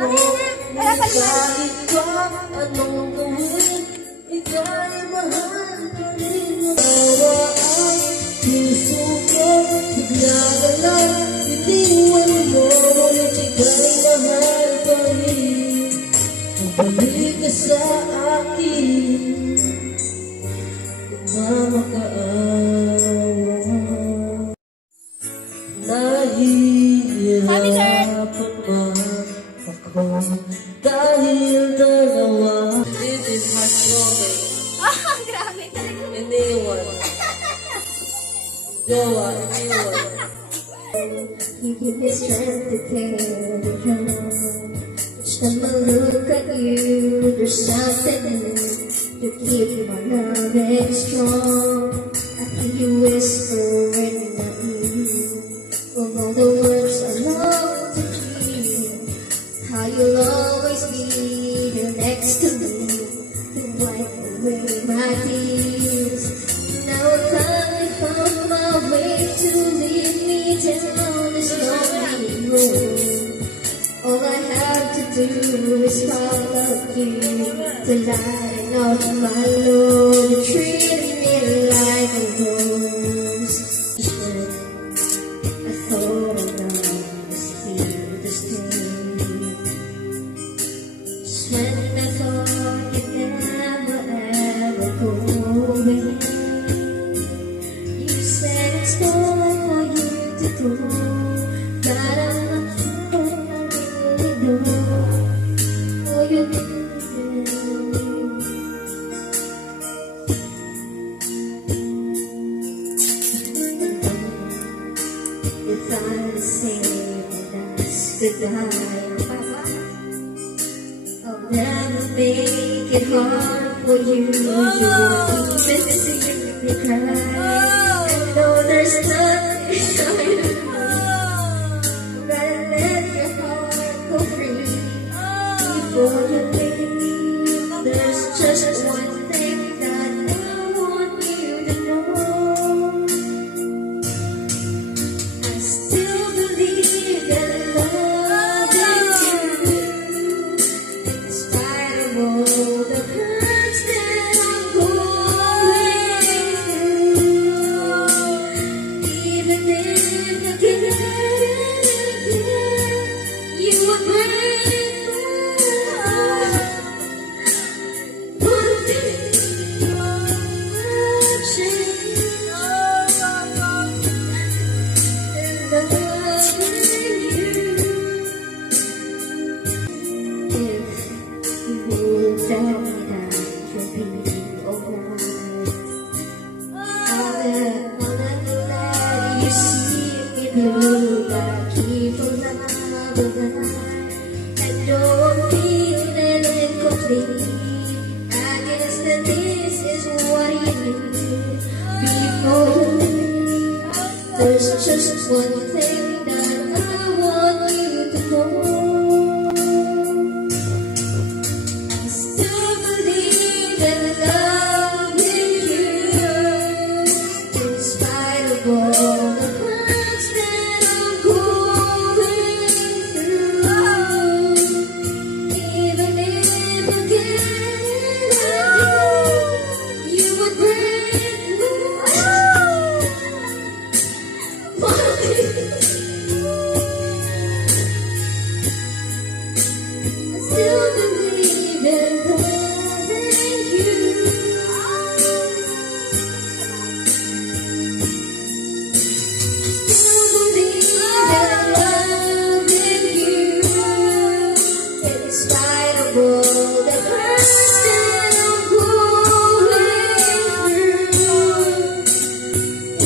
mo. Kahit pa anong gawin, ika'y mahal pa rin. Bawa ang puso ko, bigla ka lang iniwan mo. Ngunit ika'y mahal pa rin. Magbalik ka sa akin, mamakaawa. Nahihirapan man ako dahil dalawa. This is heartbroken. Grabe talaga. Iniwan. Jowa, iniwan. You give me strength to carry on. Each time I look at you, there's something to keep my love strong. I hear you whispering at me of all the words I long to hear. How you'll always be here next to me to wipe away my tears. Now I finally found my way to lead me down this lonely road. All I have to do is follow you to lighten up my load, treating me like a rose. I thought I was here to stay. Just when I thought you'd never ever go away, you said it's time for you to go. But I'm not sure I really know. Oh, you did. If I say that's goodbye, I'll never make it hard for you. You won't even see me cry. I know there's nothing I do. Gotta let your heart go free before you leave. There's just one thing that I want you to know. I still believe in loving you, in spite of all the hurts that I'm going through. Even if again and again you would break my heart, one thing I'll change. There's just one thing that I want you to know. I still believe in loving you, in spite of all the hurts that I'm going through. Even if again and again you would break my heart. I still believe in loving you. Still believe in loving you, in spite of all the hurts that I'm going through.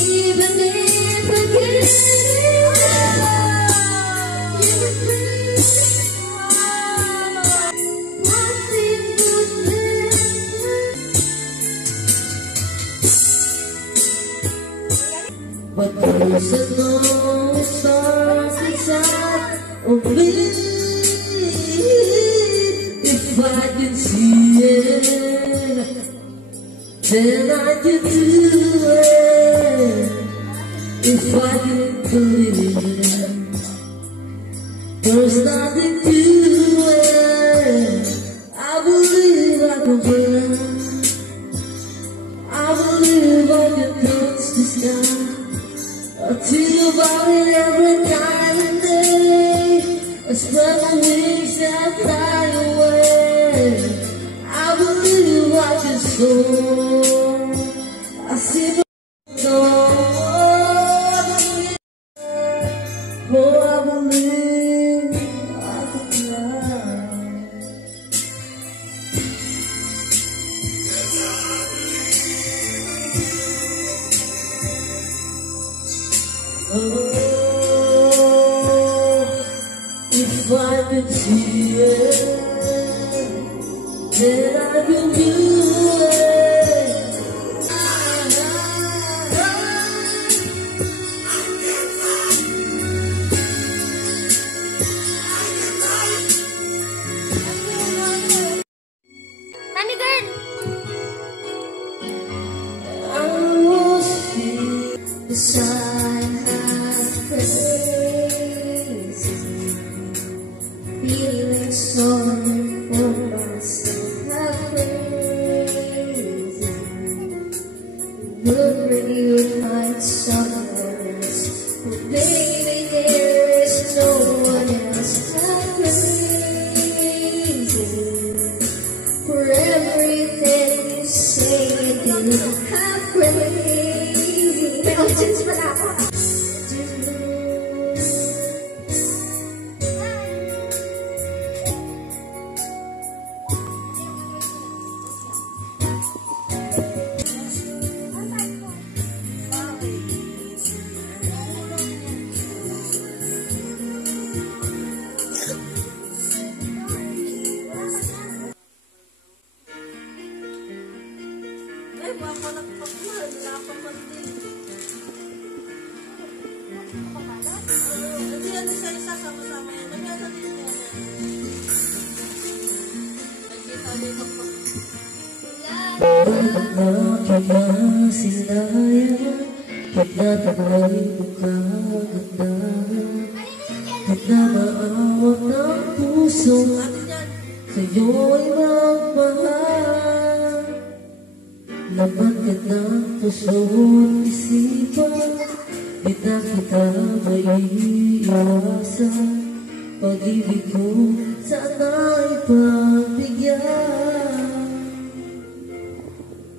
Even if again you would break one thing would live. But there's a long stars inside of me. If I can see it, then I can do it. If I can believe it, there's nothing to kita. I think about it every night and day. I spread my wings and fly away. I believe what you saw. I see the door. Oh, I believe I can fly. Oh, if I could see it, then I could do it. Nani girl! I will see The sun has praised, feeling sorry for myself. Have praised, would you find someone else? But baby, there is no one else. Have praised for everything you say and do. Have praised. May audience pala ako. Ay, mapalakpak na. Napapat din. Hindi yan siya isasama-sama yan. Nagyata din yan. Nagkita din ako. Bakit na kita sinaya? Ba't natawag mo kaganda? Ba't na maawat ang puso? Sa'yo'y magmahal. Laban ka ng puso't isipan, di na kita maiiwasan. Pag-ibig ko sana'y pagbigyan.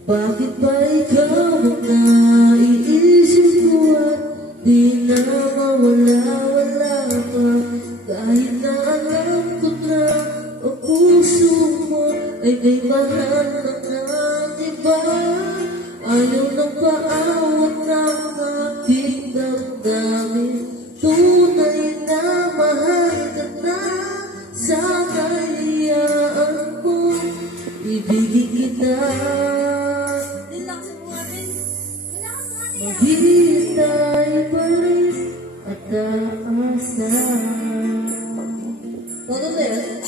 Bakit ba ikaw ang naiisip ko at di na mawala-wala ka? Kahit na alam ko na ang puso mo ay may mahal na ba? Ayaw ng paawat ng aking damdamin. Tunay na mahal ka na. Sana'y iyaan mo. Ibigin kita. Maghihintay pa rin at aasa. Ano na yan?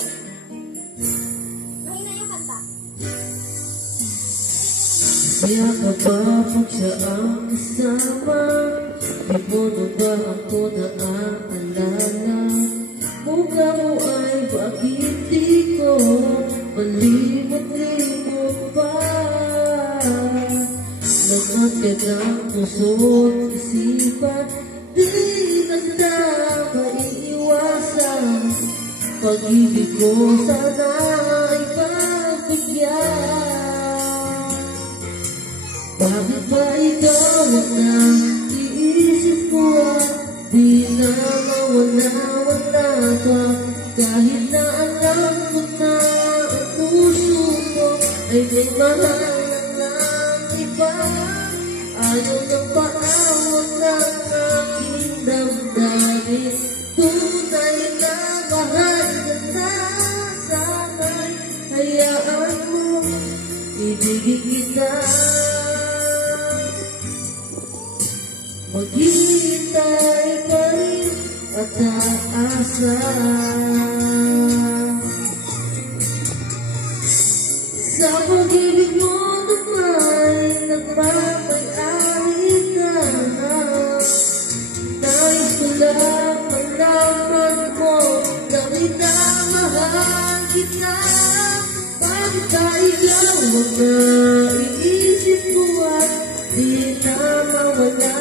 Kaya ka ba pag siya ang kasama? Di mo na ba ako naaalala? Mukha mo ay bakit di ko malimot-limot pa? Laman ka ng puso't isipan, di na na maiiwasan. Pag-ibig ko sana ay pagbigyan. Bakit ba ikaw ang naiisip ko at di na mawala-wala ka? Kahit na alam ko na ang puso mo ay may mahal ng iba. Ayaw ng paawat ng aking damdamin. Tunay na mahal ka na. Sana'y hayaan mo, ibigin kita. Maghihintay pa rin at aasa. Sa pag-ibig mo naman, nagmamay-ari ka. Nais ko lang malaman mo na minamahal kita. Bakit ba ikaw ang naiisip ko at di na mawala?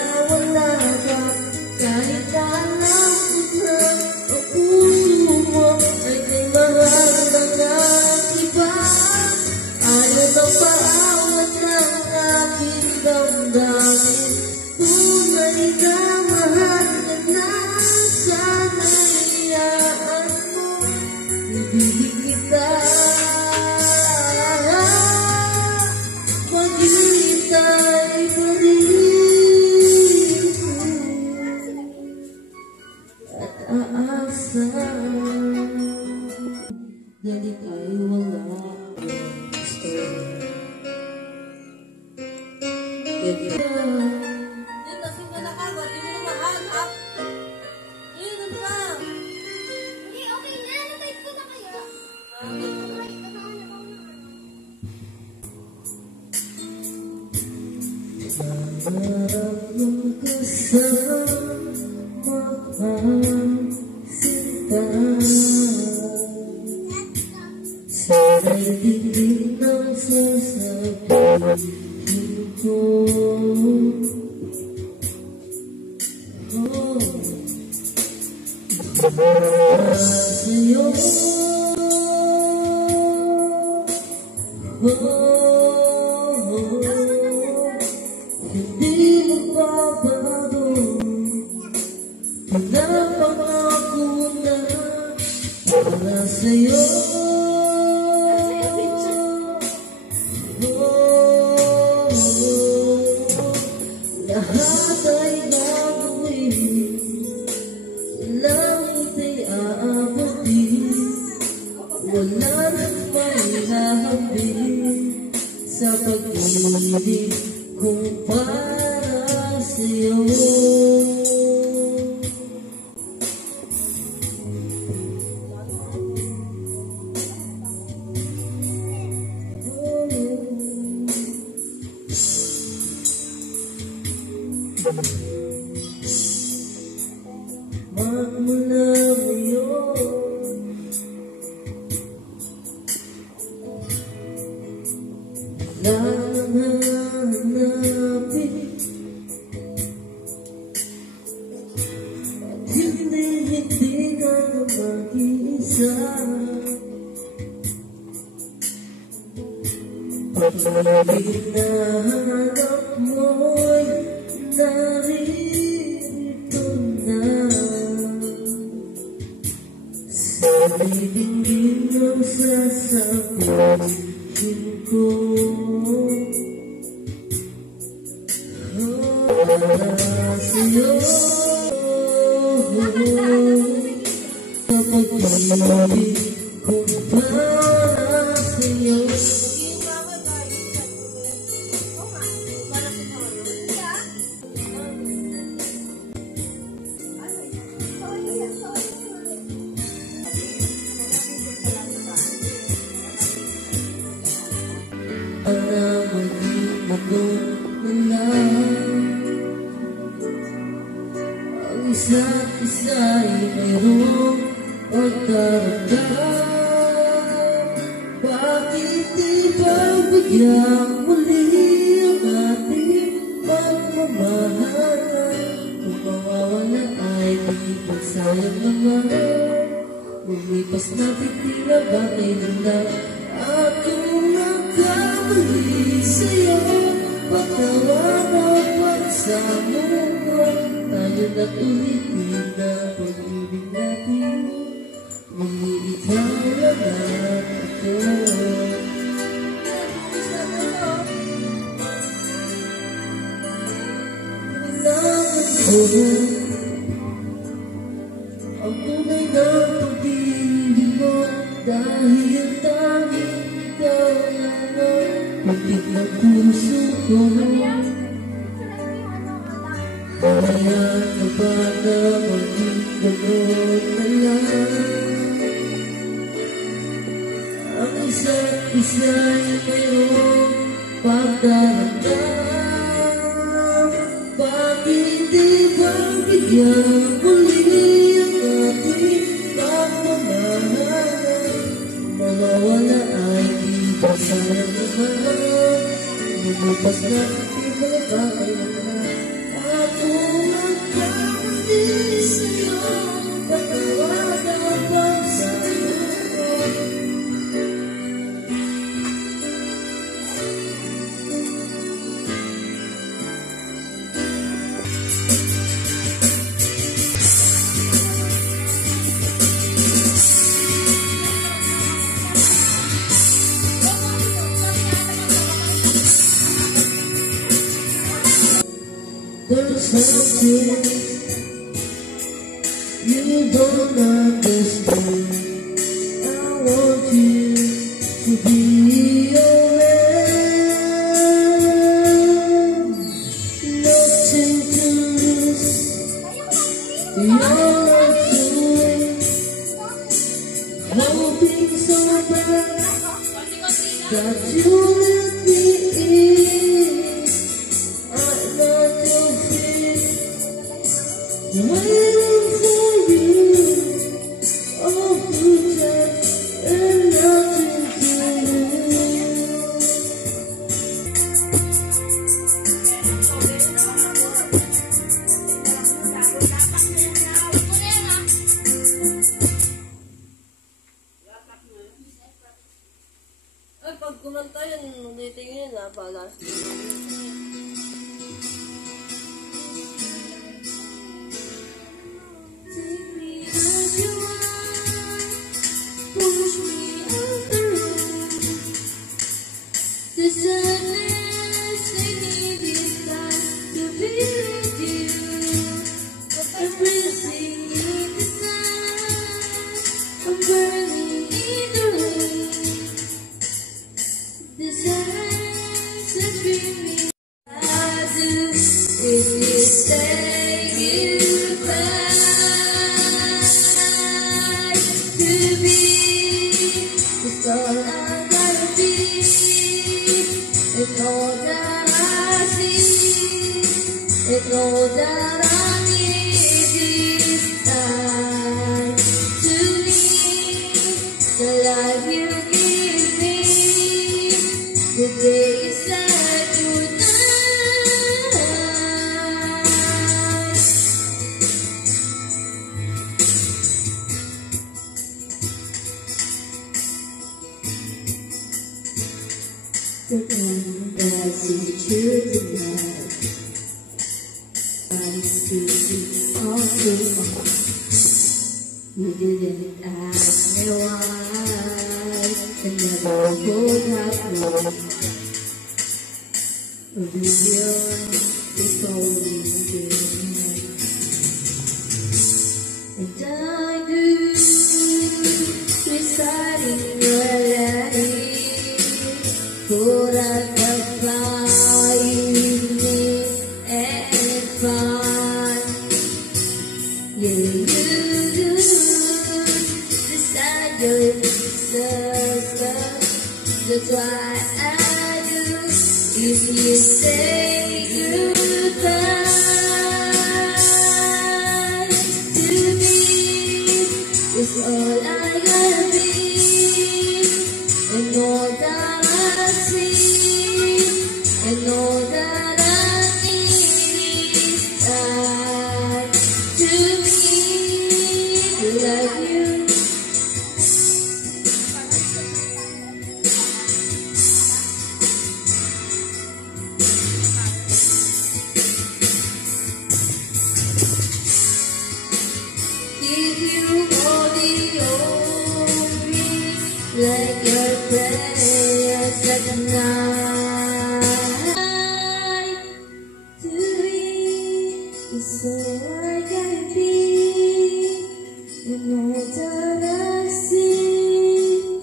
tunay na mahal ka na, sana'y hayaan mo, ibigin kita. Maghihintay pa rin at aasa, dahil ay wala gusto. Dito kasi ka nakagod, di mo na mahanap. Dito na. Hindi, okay na. Natype ko na kaya. Maraming kasama sinta, sana'y di nang sasabihin ko. Sa'yo, hindi magbabago, pinapangako na para sa'yo. Lahat ay gagawin, langit ay aabutin, wala nang maihahambing sa pag-ibig kung para sa'yo. Magmula ngayon, hanapin at hindi ka na mag-iisa. Pag-ibig na hanap mo'y narito na, sa bibig ng sasabihin ko. Para sa'yo, kapag pag-ibig ko para sa'yo. Para maging mundo na lang, ang isa't isa ay mayroong pagkaramdam. Bakit di ba bigyang muli ang ating pagmamahalan? Kung mawawala ay di pagsayang naman, lumipas na titila ba kailan lang? At kung nagkamali sa'yo, patawanan pagsamo mo, tayo na ulitin na pag-ibig natin, ngunit ikaw lang at ako. Kailangan ko ang tunay na pag-ibig mo, dahil ang tanging ikaw lang ang pagkik ng puso ko. Kaya ka ba na maging gano'n na lang? Ang isa't isa'y mayroong pagdaramdam. Bakit di ba bigyan muli ang ating pagmamahalan? Mawawala ay di ba sayang naman, lumupas na di ba kailan na? At kung nagkamali sa'yo, patawagan pagsamo mo. There's something you don't understand. I want you to be your man. Nothing to lose, you're not to win. Hoping so bad that you let me in. I'm not your fit, waiting for you. Oh, pretend and nothing to lose. Ay, pag kumanta yun, nitingin na, balas. Take me as you are, push me out the room. The sadness I need is time to be with you. Everything in the sun, I'm burning in the rain. The silence that bring me I do if you say goodbye to me. It's all I gotta be, and all that I see, and all that I need is time to me. The life you give me, the day you said goodnight. The one that sees you tonight, I see all too much. You didn't ask me why, and never would have known. Oblivion is holding me, and I do reciting your letter. Put out the fire and fun. You decide your success. That's why I do. If you say goodbye to me, it's all I gotta be, and all that I see, and all that I need is time to me, to love you. Give you all the glory, like your prayers at night. To me, it's all I can be, and all that I see.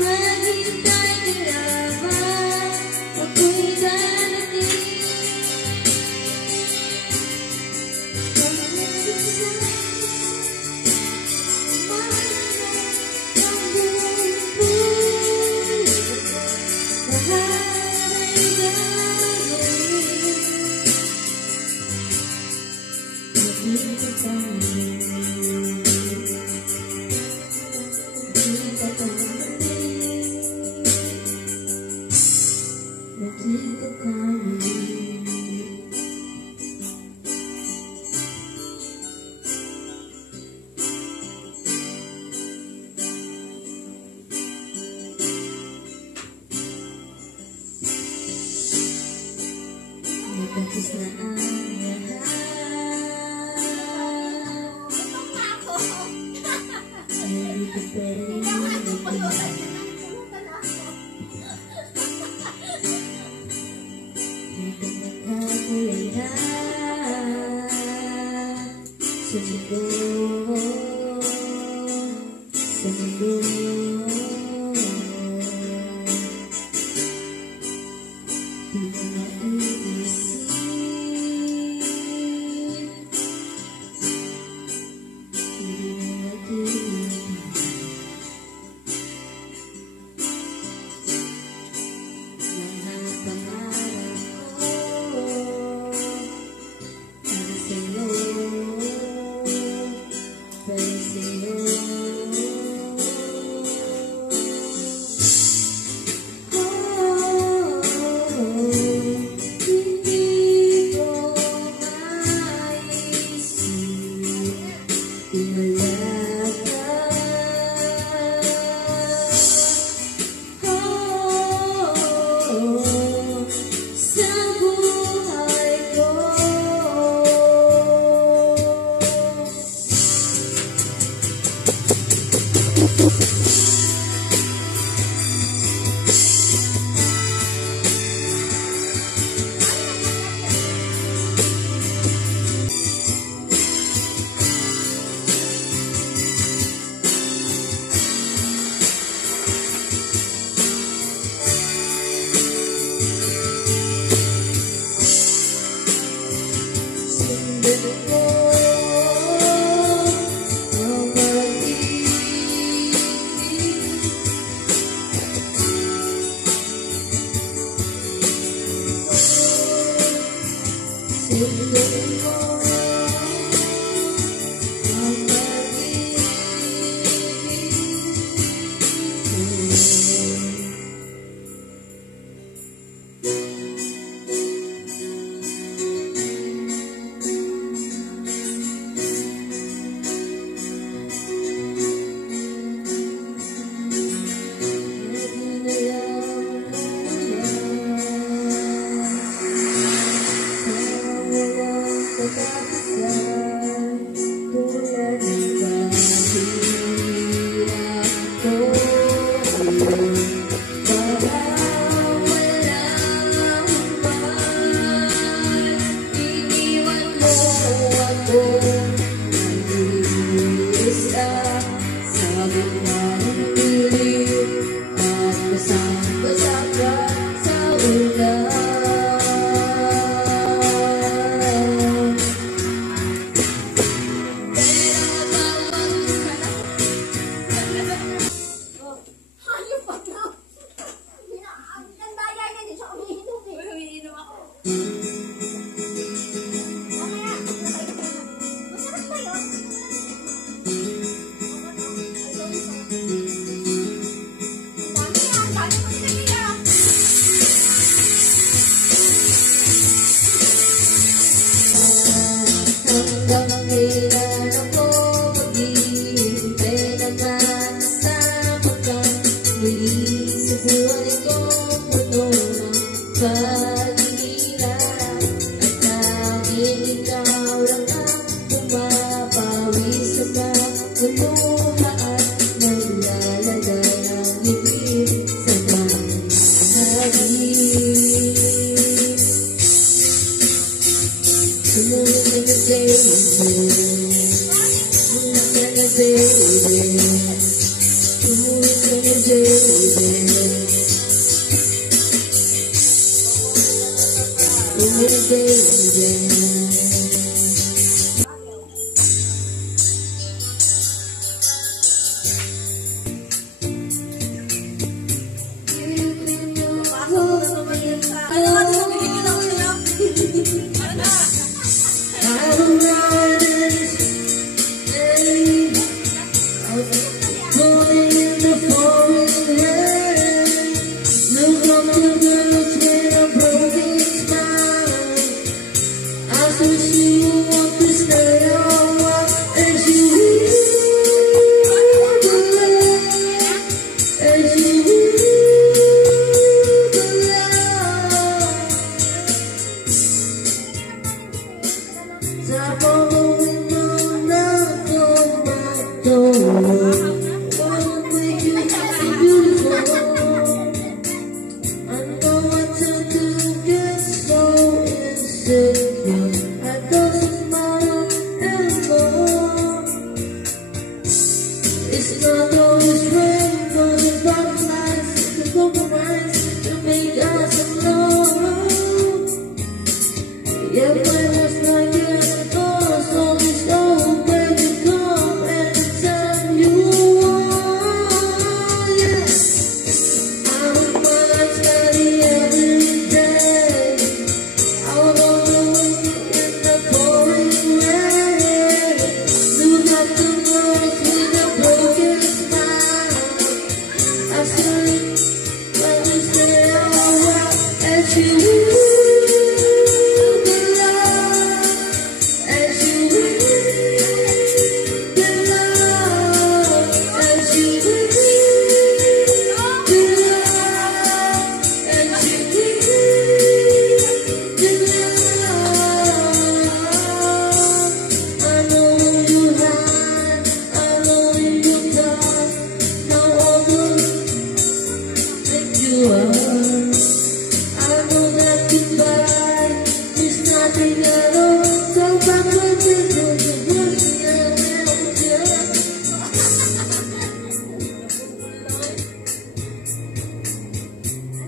Maghintay ka lamang, ako'y darating. Tapos na ang lahat. Nandito pa rin ang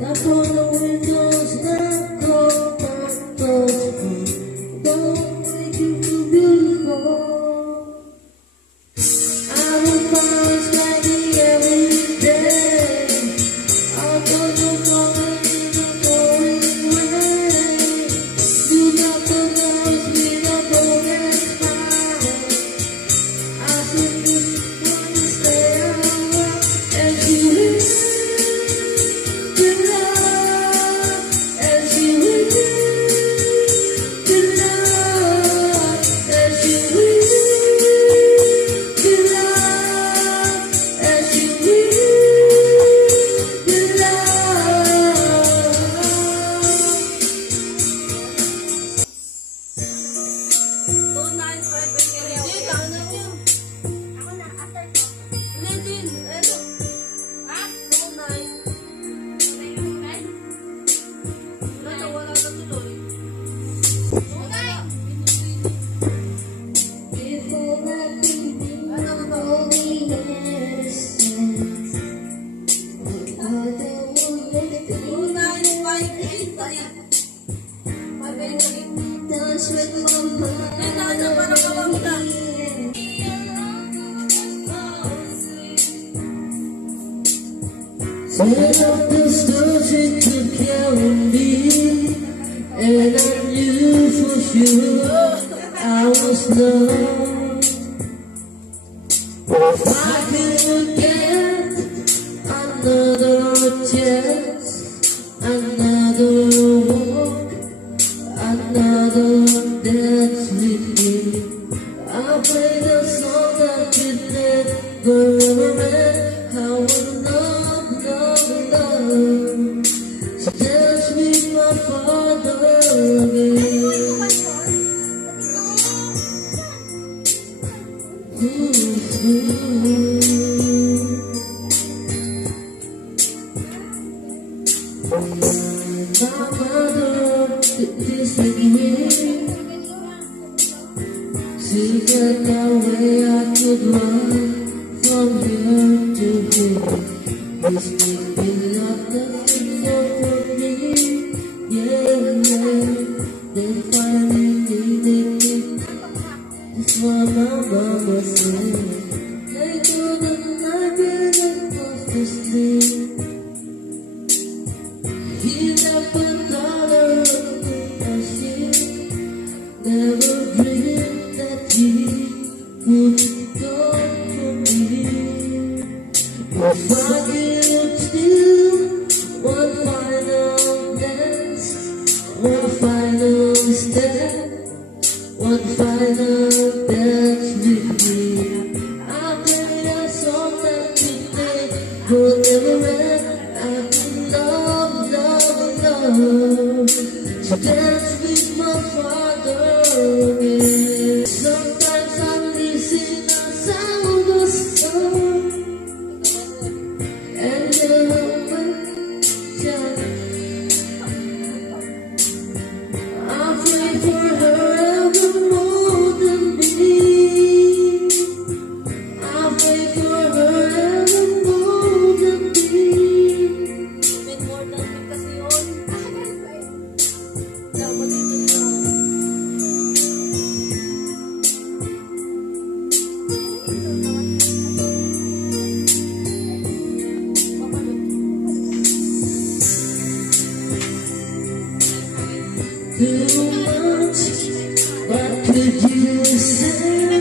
Tap on the windows, now cold thoughts don't make you feel beautiful. I will promise like every day. I'll go to falling in the pouring rain. Do not promise me the broken smile. I simply want to stay around as you wish. Set up the stars it could carry me, and I knew for sure I was loved. If I could get another chance, another walk, another dance with you, I'll play the song that you never ever meant. How would love, love, so dance with my father again. My mother did this with me. She got that way I could run from here to here. This big love nothing over me. Yeah, yeah. They finally needed me. That's what my mama said. They couldn't like it enough to sleep. He never thought of me as she never dreamed that he would go for me. If I could still one final dance, one final step, one final dance with me, I'll play a song that you think will never end. I can love, love, love, so dance with my father again. Sometimes I listen to sound of song, and I pray for her ever more than me. I pray for her ever more than me. More than me kasi yun. Dapat ito na. Too much, what could you say?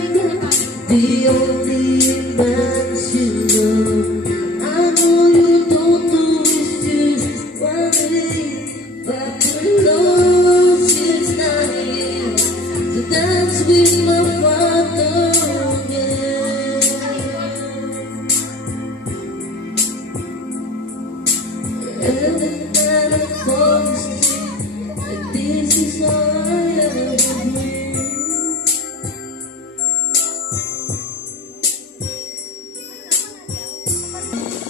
The only man you know. I know you don't do it just one day, but the love is not here. So dance with my father again. Every night I fall asleep, and this is all I ever dream.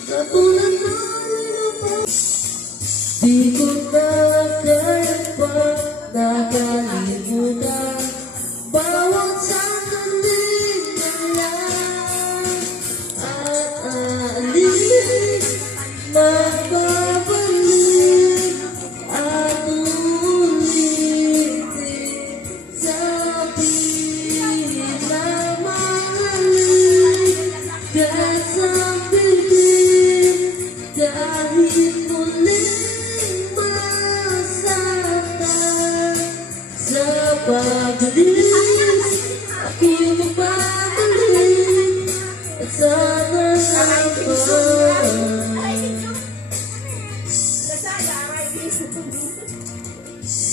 Katulad na nilabas, di ko na kaya pa nakalimutan bawat sandaling na lang at aalis, magbabalik.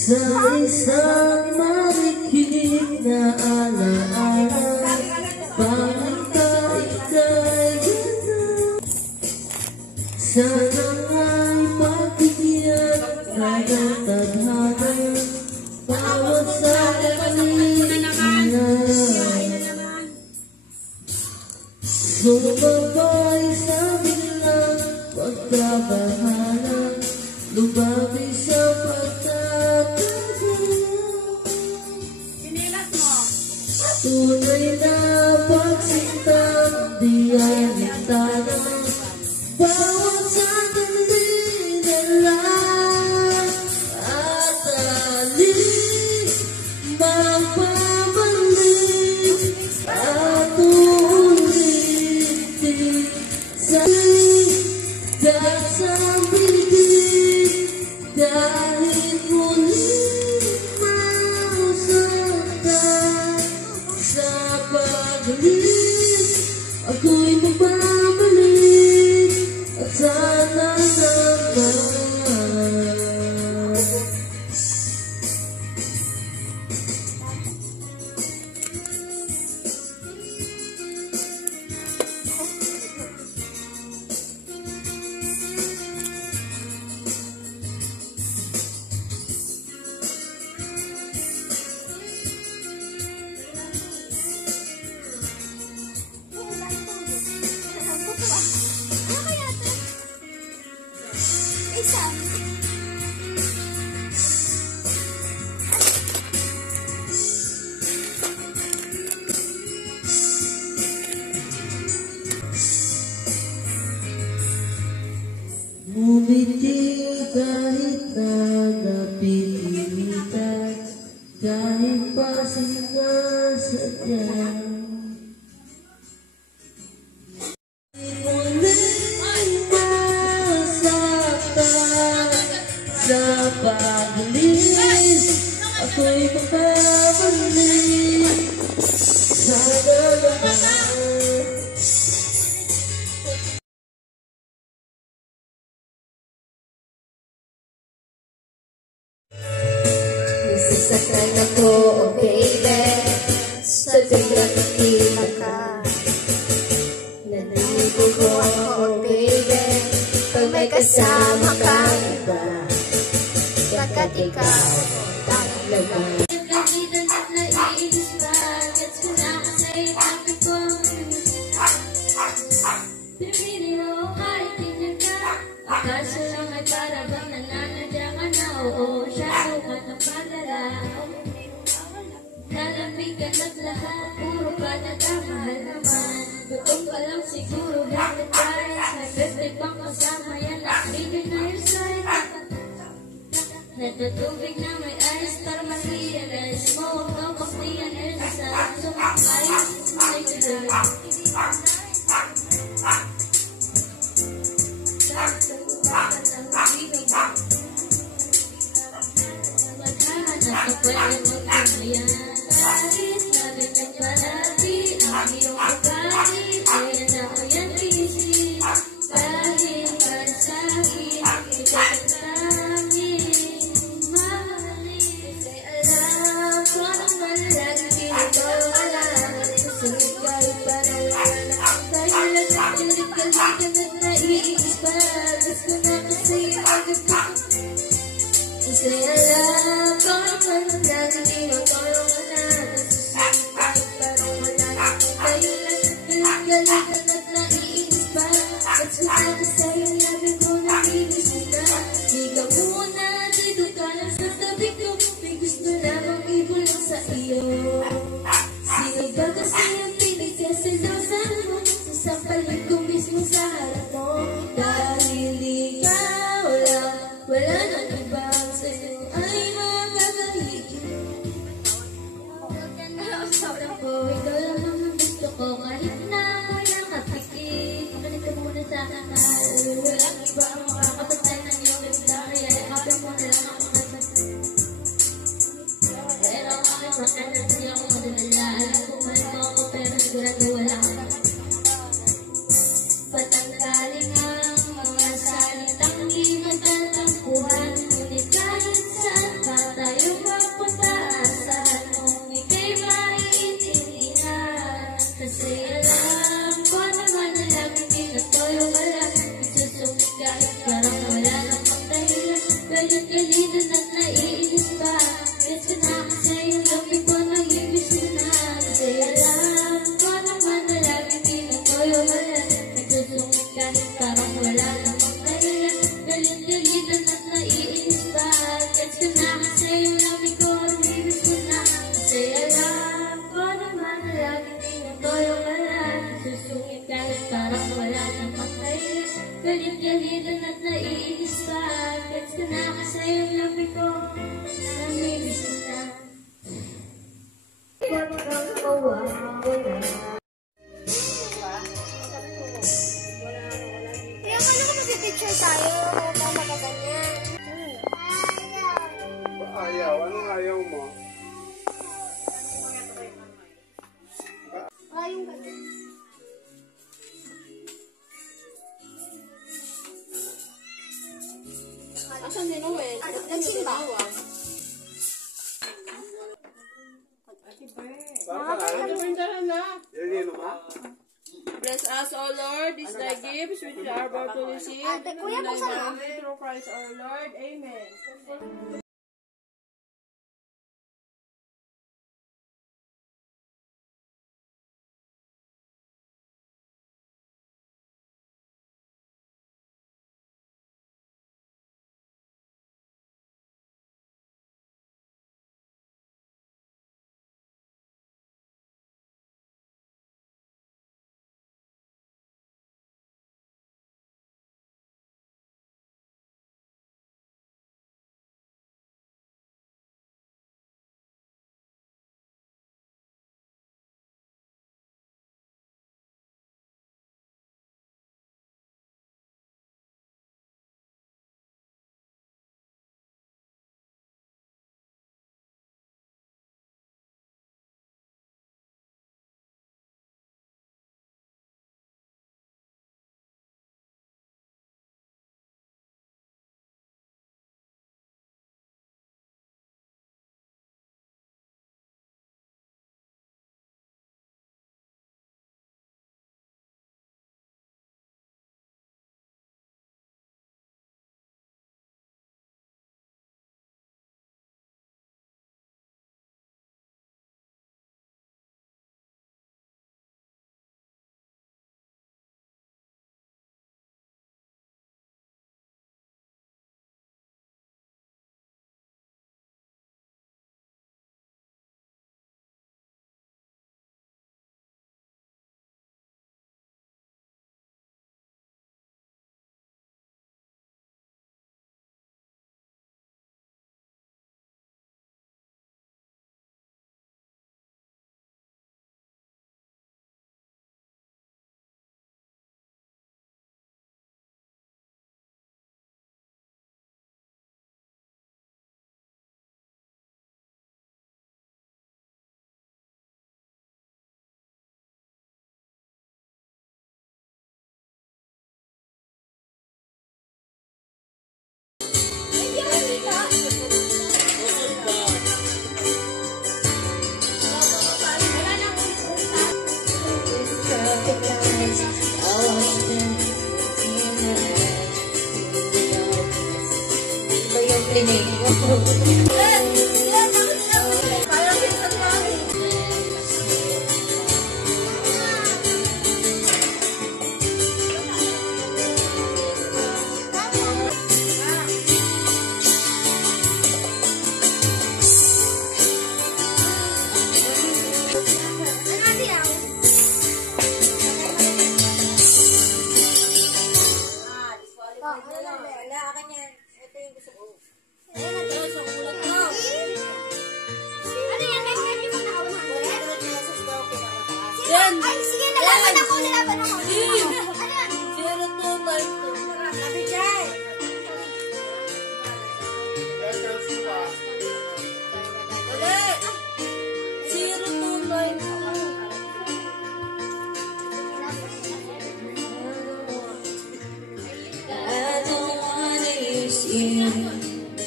Sa isang marikit na alaala, bakit ka ika'y ganda? Sana nga'y pagbigyan ka ng tadhana, bawat sandali na sumabay sa biglang pagkabahala, lumabi sa tunay na pagsintang di alintana, bawat sandali na lang at alin magbabalik at ulitin sa bibig dahil muling masaktan. Sa pag-alis, ako'y magbabalik at sana naman. Ngumiti kahit na napipilitan, kahit pa sinasadya. Muling masaktan sa pag-alis, ako'y magbabalik. Sana naman. Nasasaktan ako, oh baby, sa tuwing nakikita ka. Naliligo ko ako, oh baby, pag may kasama kang iba. Pagkat ikaw, talaga. Nagkakita na naiinis ba? Gets ko na kasi sabi ko. Pinipili mo kahit tingnan ka. Akaso lang ay para bang nananadya ka na. Oo, shadow ka ng padala. Nalamig ka na't lahat, puro ka na mahal naman. Gutom ka lang siguro, bakit parents? Nag-birthday pang kasama yan, nagbigay na yung side. Natatubig na may ice para ma-realize mo. Huwag ka paktiyan, Elsa. Sumakay, may gano'n. Maghahanap ka pwede magkamayan. Kahit namin ang parati, ang iyong ugali, kaya na ko yan busy. Dahil para sa'kin, ikaw ang tanging mahalin. Kasi alam ko naman lagi tinutulala. Susunod ka parang wala. Tayo lang natin nagkalitan at naiinis pa. Gusto na kasi agad ko. Kasi alam ko naman lagi tinutulala. Susunod ka parang wala. Tayo lang natin nagkalitan at naiinis pa. Gusto na kasi agad ko naiinis na. Di ka muna, dito ka lang sa tabi ko. May gusto lamang ibulong sa iyo. Sino ba kasi ang pinagkasilosan mo? Sasampalin ko mismo sa harap mo. Dahil ikaw lang, wala nang ibang sa'yo ay magagalitin. Huwag ka na ang sarap ko. Ikaw lang ang gusto ko kahit na wala ka galit-galitan at naiinis pa. Yes ka na kasi yung love ko nag-ibig na. Kasi alam ko naman na laging tinatoyo ka na. Nagsusungit kahit parang wala namang dahilan. Galit-galitan at naiinis pa. Yes ka na kasi yung love ko nag-ibig na. Kasi alam ko naman na laging tinatoyo ka na. Nagsusungit kahit parang wala namang dahilan. Galit-galitan at naiinis pa. Gets ko na kasi yung labi ko namimiss mo na. Huwag kang mawawala. Kaya ano ka mag-picture tayo? Huwag kang magaganyan. Ayaw? Anong ayaw mo? Yung ganyan. Asan din Noel? Nagsimba. Bless us, O Lord, these thy gifts which we are about to receive. Kuya, Thy buksan mo. name, through Christ our Lord. Amen.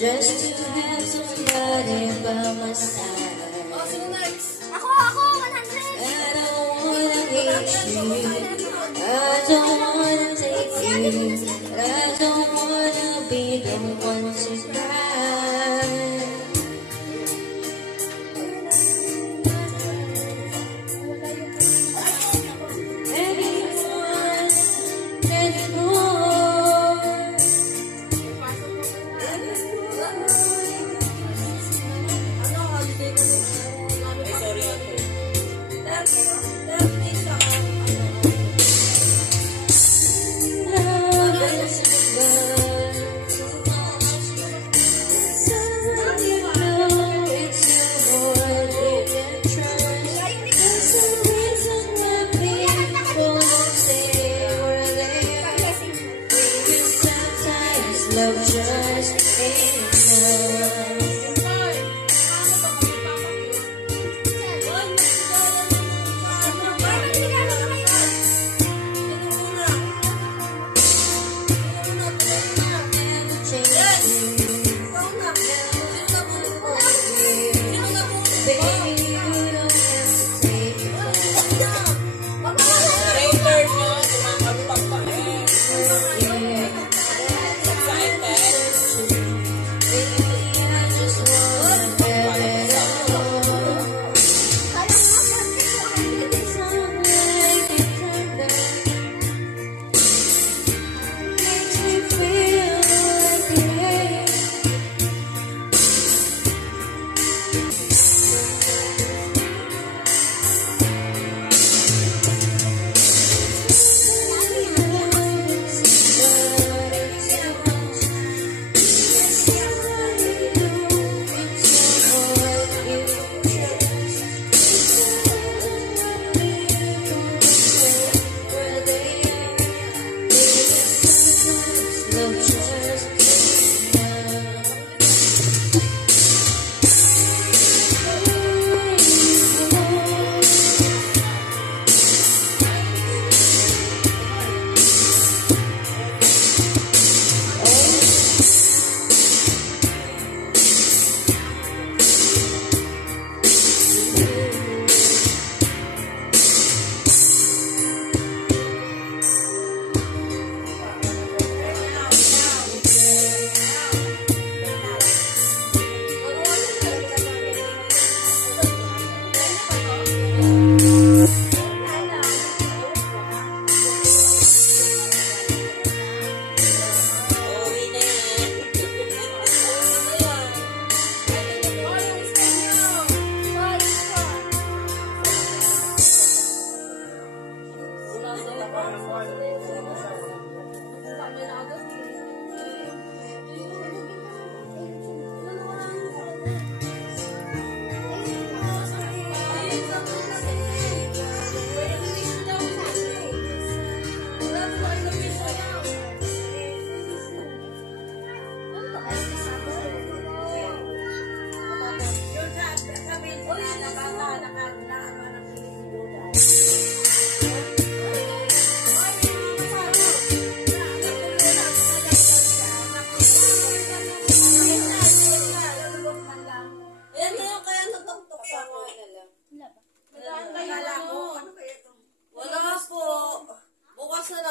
Just to have somebody by my side. Ako, 100. I don't wanna hate you. I don't wanna take you. I don't wanna be the one to cry.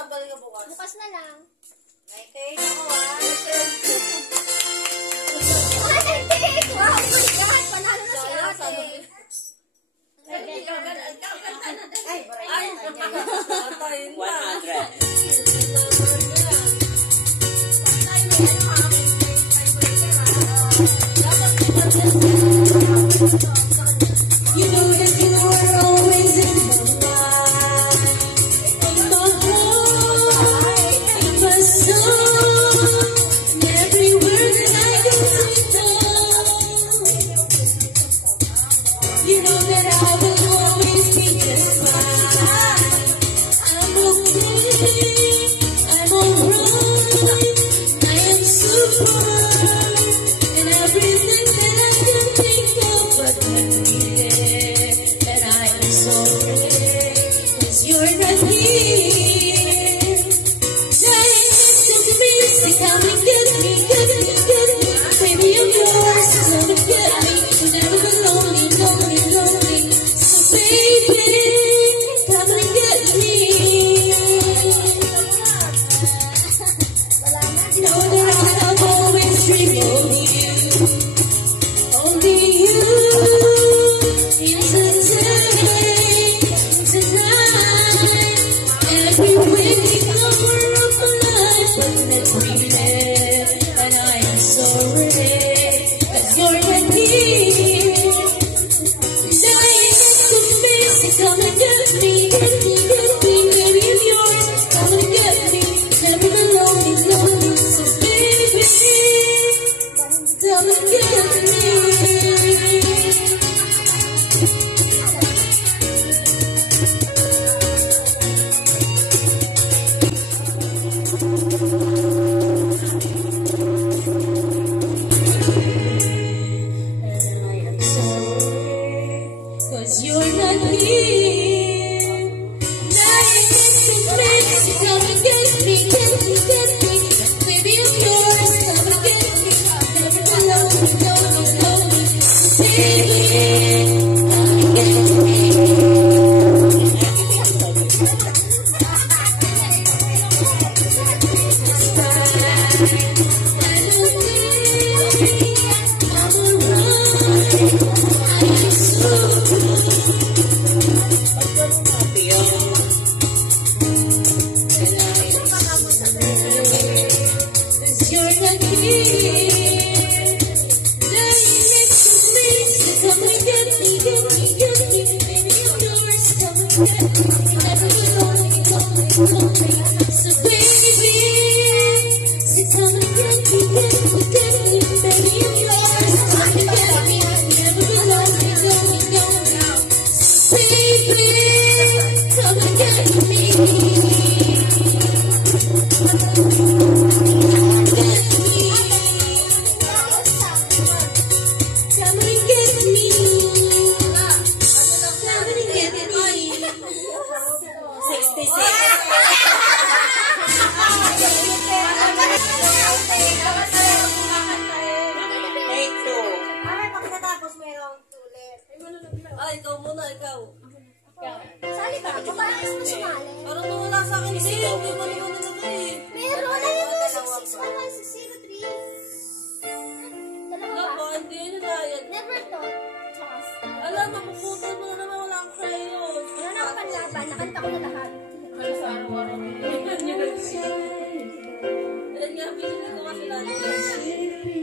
balik ka bukas? Bukas na lang. May cake ako ah. Ay, cake! Wow, my God! Panalo na si ate. Ay, 100. You know that you were always in my mind, in my heart, in my soul, in every word that I can say. You know that I will always be just fine. I'm okay, I'm alright, I am super, and everything that I can think of, but and I am sorry, 'cause you're not here. Lying next to me, say come and get me, get me, get me. Baby, I'm yours, come and get me. You'll never be lonely, lonely, lonely. So baby, come and get me. Know that I've always dreamed of you, only you. Every waking hour of my life, but let's relive, and I am sorry, 'cause you're not here. Lying next to me, say come and get me, get me, get me. Baby, I'm yours, come and get me. Never be lonely, lonely, so baby, come and get me. Cause you're not here. Lying next to me, so come and get me, get me, get me. Baby, I'm yours, come and get me. Never be lonely, lonely, lonely. Baby, come and get me. Ay, ikaw muna, ikaw. Sali ka, papaayos mo sumali. Parang nawala sa akin si Ikaw. Di ba naman nalagay eh? Meron na yun, 6611603. Dalawa Wala ba? ba? Hindi yun na yan. Never thought. Tsaka, Alam, mapuputol mo na naman. Wala akong crayon. wala na akong panlaban, nakanta ko na lahat. Ano sa araw-araw nila? Ayan nga, pinili ko kasi lalo.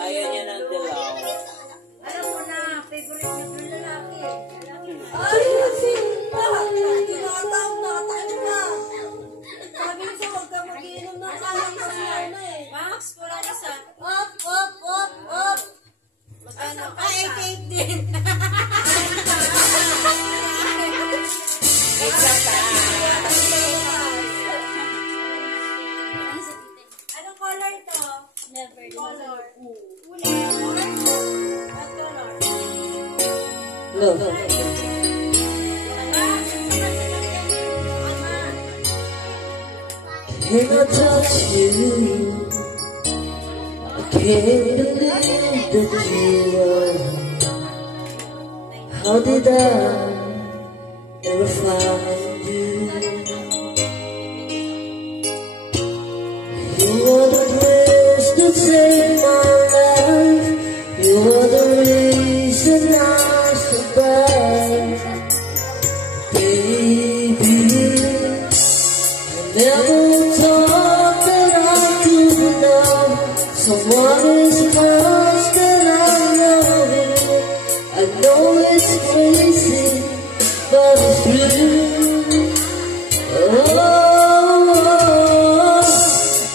Ayaw niya ng dilaw. Alam mo na, favorite niya yung lalaki. Ay, tinatawag na tayo ka. Sabi niya, huwag ka mag-iinom ng kalang kasi ano eh. Max, wala isa. Op, op, op, op. Magkano? Ay, 18. Anong color ito? Never. Color. Kulay color? What color? Love. Can I touch you? I can't believe that you are. How did I ever find you? You are the grace that saved my life. You are the reason I survive. Baby, I never thought that I could love someone as much that I love you. I know it's crazy, but it's true. Oh,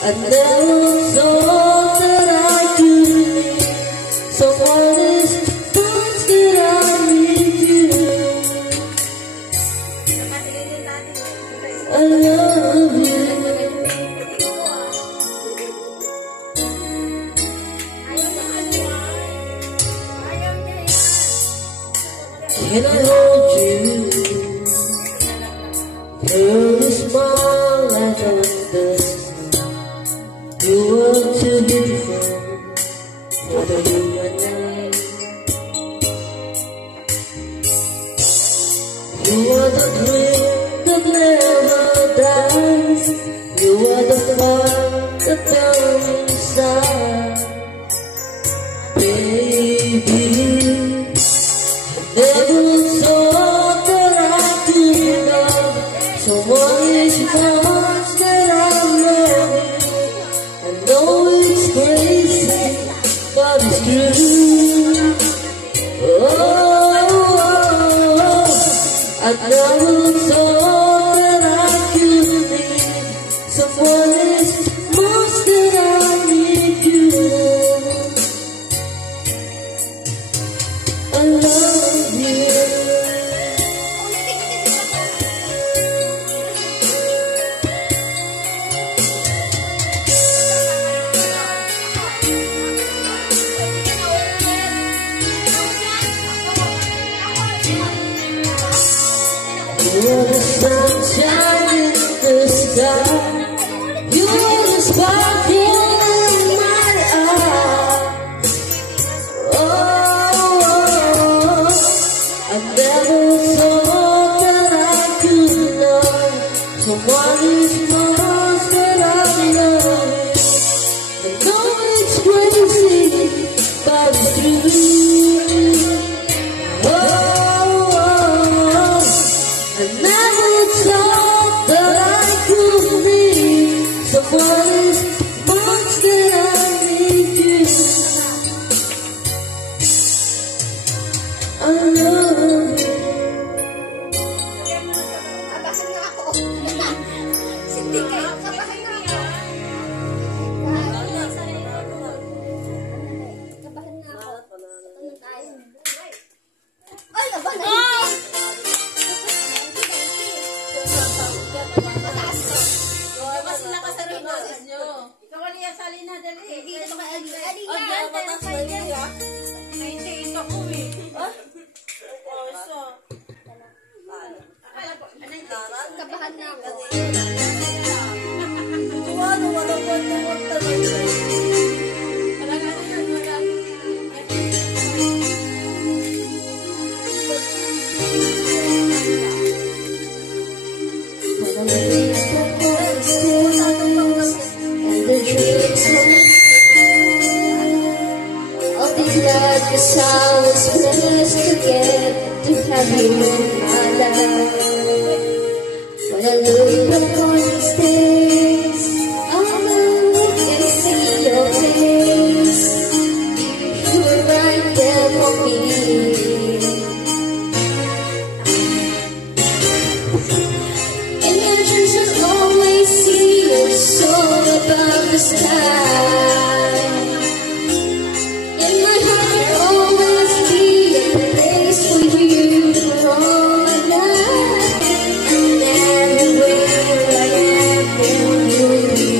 I never thought that I could need someone as much that I need you. I love you. Can I hold you? Girl, you smile like a dust. You are too beautiful for the you and I. You are the dream that never dies. You are the fire that burns inside. Baby, never thought that I could love someone as much that I love you. I know it's crazy, but it's true. Oh, I never thought that I could need someone as is most that I love. I know it's crazy, but it's true. Oh, I never thought that I could need someone as much that I need you. I love you. Kabahan nga ako. Hindi kayo, kabahan nga ako. Kabahan nga ako. Ano tayo? Ay, laban na yun. Mataas ko. Kasi nakasarap boses nyo. Ikaw wali yan, Salina, dali. Hindi ito ka Ali. Ali Oh, yan. yan, mataas ba yun? Hindi, ito ko eh. Oh, so. Akala ko, anay taran? Kabahan na ako. Wala talaga. Talaga na yun, wala. When I think of what is and the dreams of these lives, 'cause I was blessed to get to have you in my life. When I look back on these days, I look and see your face. You were right there for me. In your dreams, I always see your soul above the sky. In my heart, I'll always be a place for you for all my life. And everywhere I am, there you'll be.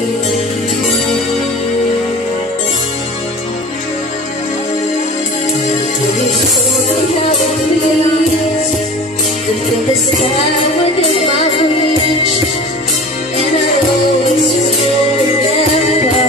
You show me how it feels to feel the sky within my reach. And I always remember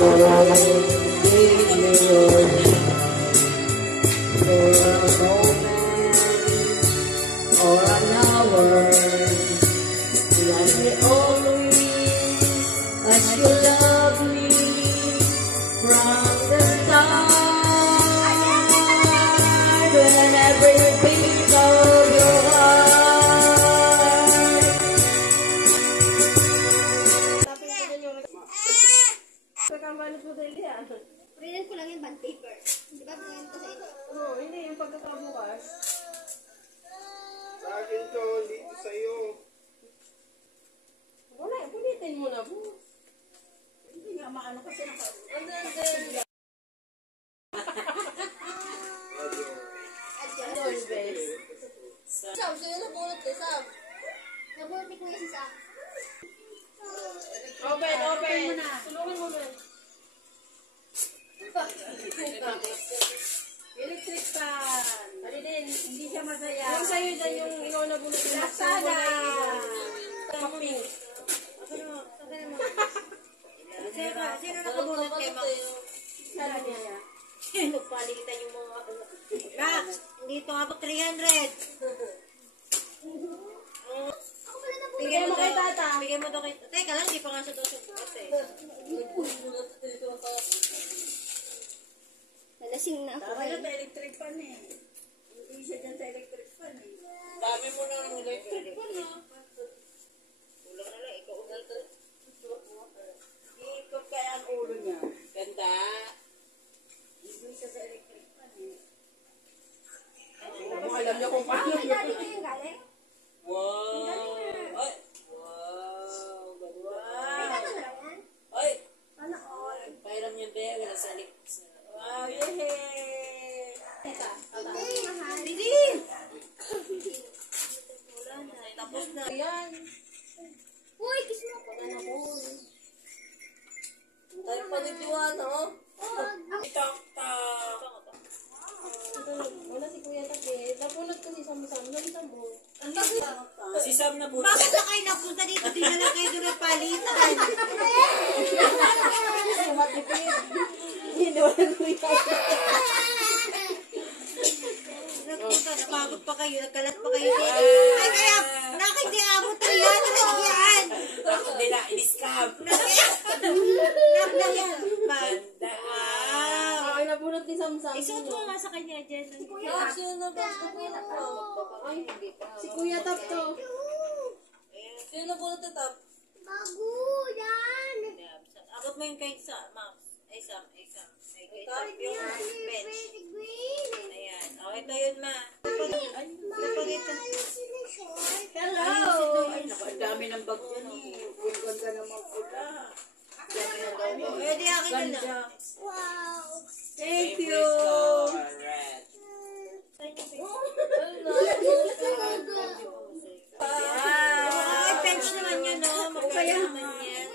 give me your hand for a moment or an hour. Love me always as you love me from the start. When every beat of your heart. Pagkamalit mo dahil yan. Printed ko lang yung bond paper. Di ba printed ko sa ito? Oo, hindi yung pagkakabukas. Sa akin to, dito sa'yo. Wala, pulitin mo na po. Hindi nga maano kasi naka... Adjourn, bes. Sam, sa'yo na bunot eh, Sam. Nabunod ni Kuya si Sam. Open, open. Tulungan mo na. Electric fan. Ano din, hindi siya masaya. Yung sa'yo dyan yung ikaw na bunot yung Sana! Kaping. Sino nakabunot kay Max? Sana niya. Nagpalitan yung mga ano. Max, dito ako 300. Bigay mo kay tata. Bigay mo daw kay... Teka lang, di pa nga sa doon bukas eh. Nalasing na ako Dami eh. na sa electric fan eh. Hindi siya dyan sa electric fan eh. Dami mo na ng electric fan ah. Kulang na lang, ikaw ulit. Iikot kaya ang ulo niya. Ganda. Hindi siya sa electric fan eh. Alam niyo kung paano. Ay, dati ko yung galing. Wow! Ay! Wow! Ganda! Ay, ano na lang yan? Ay! Ano all? Pairam niya be, wala sa electric. Wow! Yehey! Teka, Hindi, mahal. Bidin! Wala na. Tapos na. Ayan. Uy, kiss mo ako. Tayo pa ni Juana, oh. Tok-tok! Wala si Kuya Take. Napunod ko si Sam-Sam. Nalita mo. Si Sam na po. Bakit na kayo napunta dito? Di na lang kayo doon nagpalitan. Hinawalan ko yan. Napagod pa kayo, nagkalat pa kayo dito. Ay kaya, nakindi abot ko yan, nagyan. Hindi na, in-scam. Nagyan. Banda. Ay, napunod ni Sam-Sam. Isuot mo nga sa kanya dyan. Ah, sino na bunot mo? Ay, si Kuya Tap to. Sino na bunot ni Tap? Bago, yan. Abot mo yung kay Sam. Ay, Sam. Ay, kay Sam yung bench. Ayan. O, ito yun, ma. Napagita. Hello. Ay, naku, ang dami ng bag yan. Ang ganda naman pula. Eh, di akin na lang. Wow. Thank you. Ay, bench naman yun, no? Magkaya naman yan.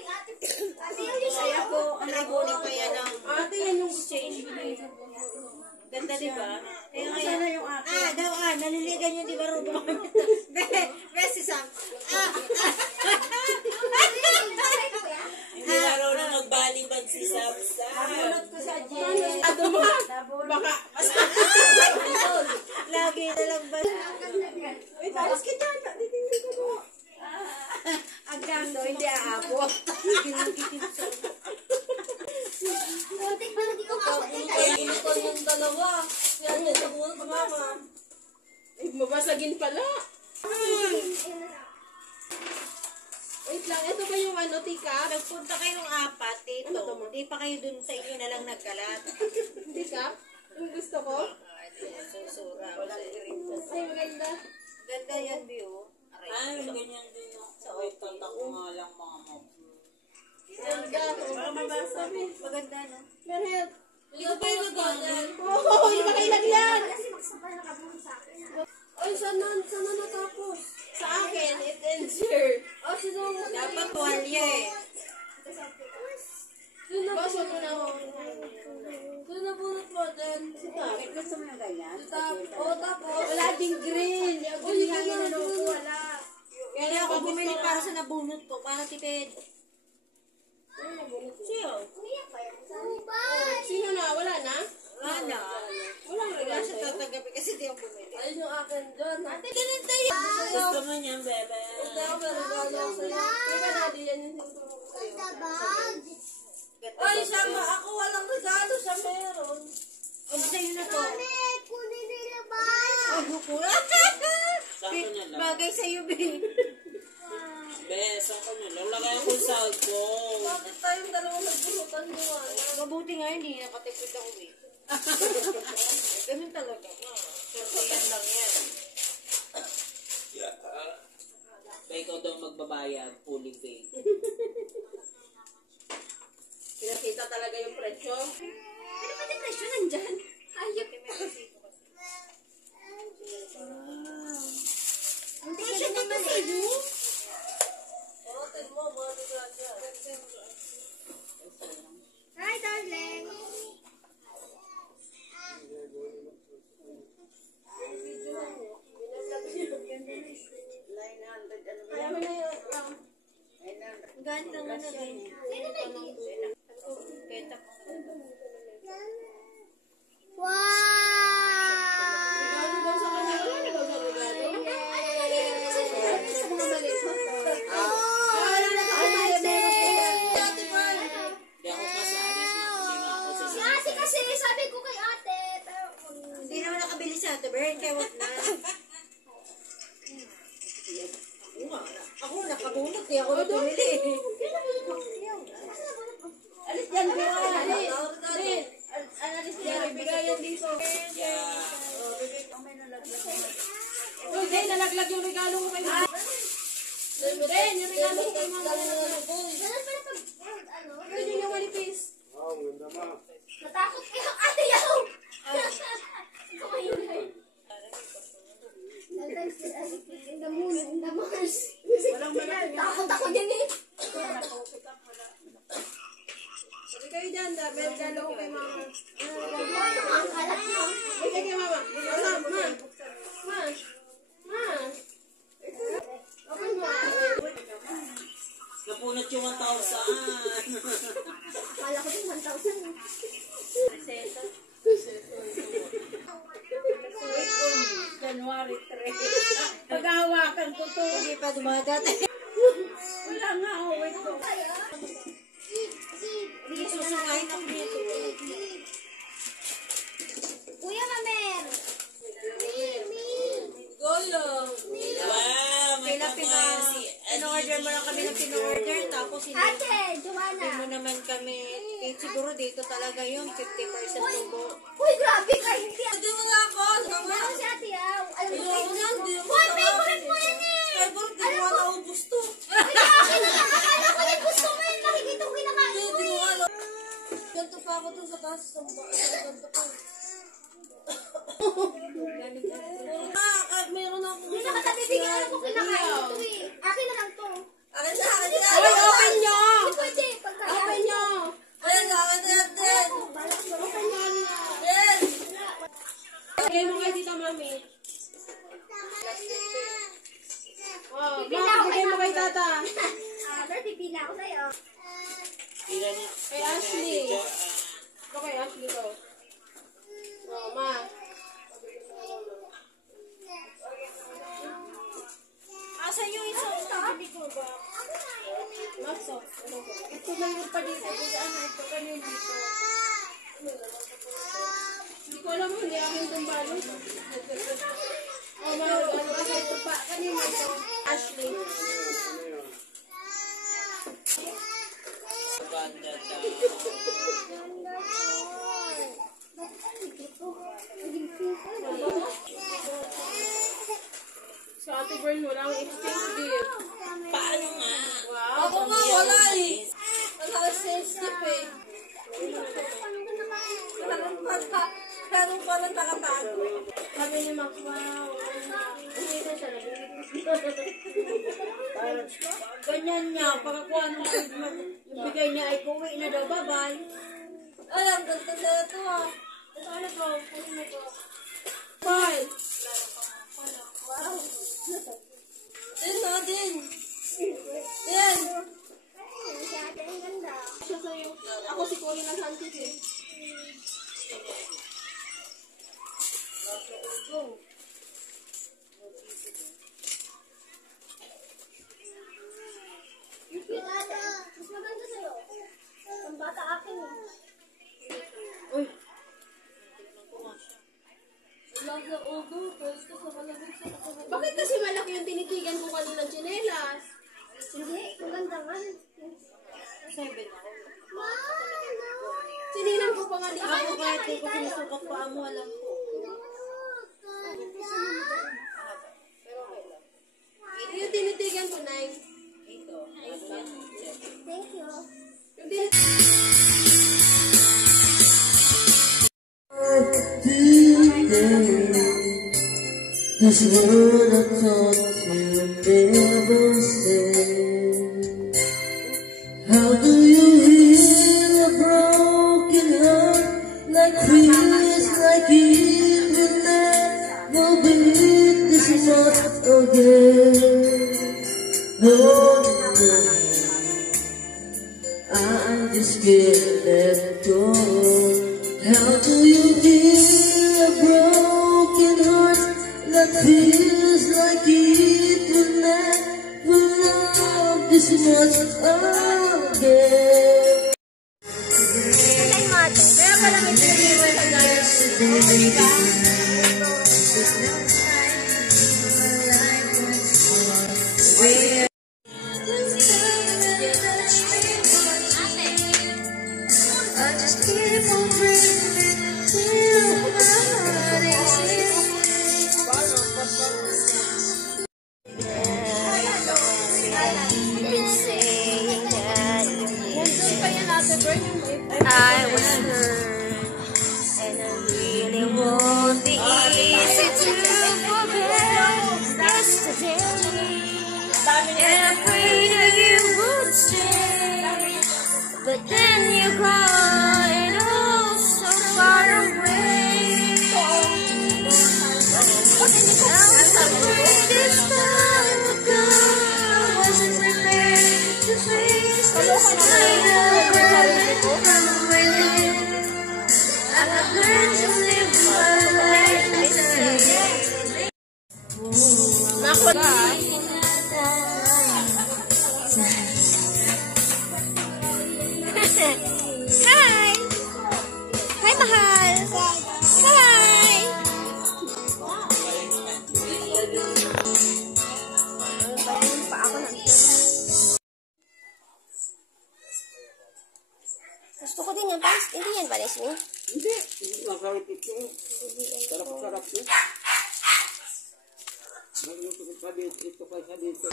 Kaya ko, ang naguli pa yan ng Ate, yan yung change. Ganda, di ba? Sana yung akin. Naliligan yun, di ba, Rubo? Besi Sam. Hindi marunong magbalibag si Sam. Nabunot ko sa Jen. baka. Lagi na lang ba? Uy, talas ka dyan. Titingin ko mo. Ang gando, hindi aabot. Kunting ba hindi ko ako? Bunutan yung dalawa. Yan yung nabunot ni Mama. Ay, mabasagin pala. Wait lang, ito ba yung ano, tika? Nagpunta kayong apat dito. Hindi pa kayo dun sa inyo na lang nagkalat. Tika? Yung gusto ko? Susura. Walang irintas. Ay, maganda. Ganda yan, view. Ay, ganyan din yung sa tatak ko nga lang mga mo. Ganda. Mabasa. Maganda, no? Meron. Hindi ko pa yung ganyan. Oo, hindi ba kayo lagyan? Kasi magsabay nakabunod sa akin. Ay, sana natapos? Sa akin, it ends here. Oh, sino mo? Dapat tuwalya eh. Basa mo na ako. Sino na bunot mo din? Bakit gusto mo yung ganyan? Tapos. Wala ding green. Yung green nga ginanong ko, wala. Kaya ako bumili para sa nabunot ko, para tipid. Siyo. Sino na? Wala na? Ano? Walang Wala regalo siya sa'yo? tatanggapin kasi di ako bumili. Ayun yung akin dyan. Ate, ganun tayo. Gusto mo niyan, bebe. Hindi ako may regalo ako sa'yo. Hindi ka natin yan yung tinuturo ko sa'yo. Ay, siya ako walang regalo, siya meron. O, sa'yo na to. Ay, bukula. Sakto niya lang. Bagay sa'yo, babe. Be, sakto niya lang. Lagay ko sa cellphone. Bakit tayong dalawa nagpulutan mo? Mabuti nga, hindi nakatipid ako, eh. Ganun talaga. Pero yan lang yan. Be, ikaw daw magbabayad. Fully paid. Pinakita talaga yung presyo. Pero pati presyo nandyan. Ayop. Ang presyo naman eh. Hotel mo, mga regalo. Hi, darling. Kaya mo na yun. Ganda nga na rin. Keta ko. Regalo daw sa kanya. Wala na daw sa regalo. Di ako kasali. Hindi nga ako Si sa ate kasi, sabi ko kay ate. Pero, Hindi naman nakabili sa ate, Bern. Kaya wag na. Ako nakabunot eh. Ako na bumili. Alis yan, Bea. Alis. Alis yan. Bigayan dito. Yeah. Uy, Den, nalaglag yung regalo ko kay Mama. Den, yung regalo ko kay Mama. ganun pala pag, ano, Yun yung manipis. Wow, ganda ma. natakot kayo. Ate, yaw! Ikaw kayo na. Sometimes, in the moon, in the Mars. Takot ako din eh. Sabi kayo dyan, may regalo ko kay Mama. Ang kalat mo. Bigay kay Mama. Ma. Open mo. Napunot yung 1,000. Akala ko din 1,000. January 3. Pag-ahawakan ko to. Hindi pa dumagat. Wala nga, oh, wait ko. Hindi susungahin ako dito. Kuya Mamer. Goyo. Wow, may Kailan kamay. pina-order mo lang kami ng pina-order. Tapos hindi Ate, Joanna. mo naman kami. Siguro dito talaga yung 50% tubo. Uy, grabe ka. Hindi. Hindi mo na ako. Ako si ate, ah. Alam mo, Ayoko na, hindi mo Uy, na favorite mo yan eh. Favorite, di mo na naubos to. Ay, akin na lang. Akala ko din gusto mo yun. Nakikita ko kinakain mo Hindi mo eh. alam. Ganto pa ako dun sa taas. Ganto pa. Meron ako. Hindi nakatapibigyan alam ko kinakain mo to eh. Akin na lang to. Akin na, akin na. Uy, open nyo! Hindi pwede. Open nyo! Ayan na, akin na, din. Open nyo! Din. Bigay mo kay Tita Mami. Oh, Pipila ako bigay mo kay kay Tata. Pero pipila ako sa'yo. Pila niya. Kay Ashley. Ito kay Ashley to. Oh, Ma. Asan yung isang sabi ko ba? Maso. Ito na yung pa dito. Ito kanina dito. Hindi ko alam, hindi akin itong balon. Oh, mahal. Ano kasi ito pa? Kanina ito. Ashley. Ganda daw. Sa Ate Bern, walang exchange gift. Paano nga? Wow. Ako nga, wala eh. Wala ka sensitive eh. Meron pa rin nakatago. Sabi ni Max, wow. Hindi na siya Ganyan niya. Pagkakuha nung yung bigay niya ay kuwi na daw. Bye-bye. Ay, ang ganda na ito ah. Ano to? Ano to? Paul. Wow. Din na, din. Din. Si ate, ang ganda. kami ng Sanchez eh. Mas maganda sa'yo. Ang bata akin eh. Uy. Bakit kasi malaki yung tinitigan ko kaninang tsinelas? Hindi, maganda nga. 7 ako. Sinilan ko pa nga dito. Ako kahit di ko sinusukat pa mo, alam ko. Pero okay lang. Yung tinitigan ko, 9. Ito. Thank you. Yung tinitigan This word I thought you never say. How do you heal a broken heart like feels like it will never be? This is not again. No, no, I just can't let go. How do you heal a broken heart that feels like it will never love this much again? Kaya pala may tinitigan sa gaya. I just keep on breathing till my heart aches. I was hurt, and I really won't be easy to forget yesterday. And I prayed that you would stay, but then you gone and oh so far away. This time ago, I wasn't prepared to face this kind of I've learned to live my life instead. Hi! Hi, mahal! Hi! Gusto ko din yan, Paris. Hindi yan, Paris, eh. Hindi. Masarap ito. Sarap-sarap ito. Nagluto ko pa dito. Ito kaysa dito.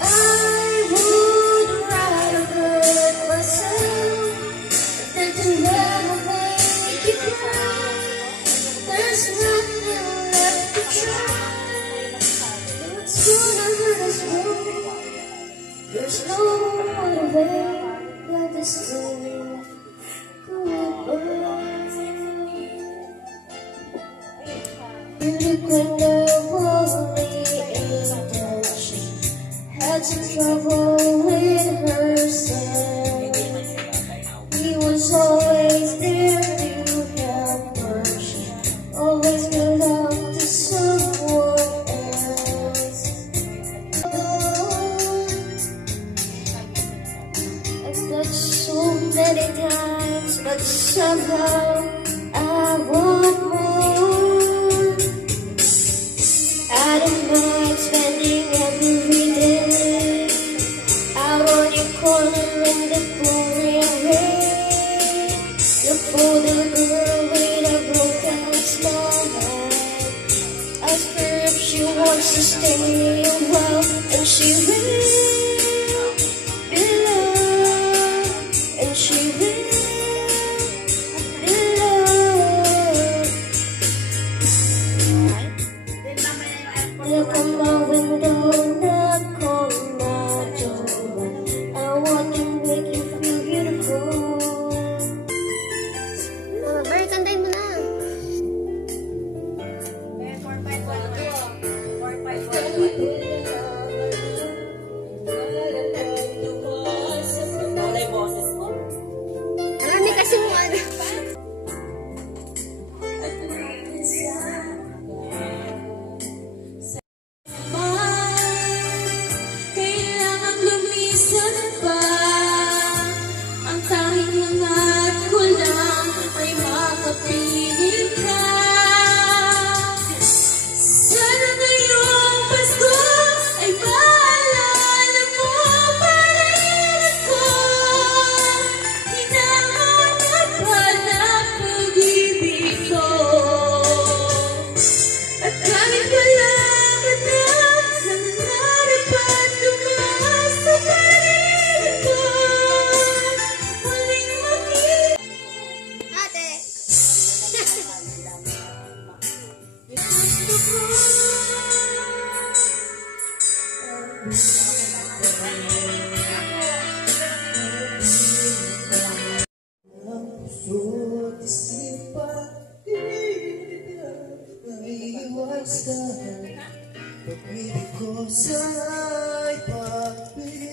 I would rather hurt myself than to never make you cry. There's nothing left to try. It's gonna hurt us both. There's no other way that this thing could burn. Beauty could never had some trouble with herself. He was always there to help her. She always belonged to someone else. I've touched so many times, but somehow I want more. I don't mind spending every day out on your corner in the pouring rain. Look for the girl with a broken smile. Ask her if she wants to stay a while, and she will be loved, and she will be loved. Look on my window, knock on my door. I want to make you feel beautiful. Mga birds, andayin mo na. Puso't isipan, naiiwas ka. Pag-ibig ko sa'y pagbigay.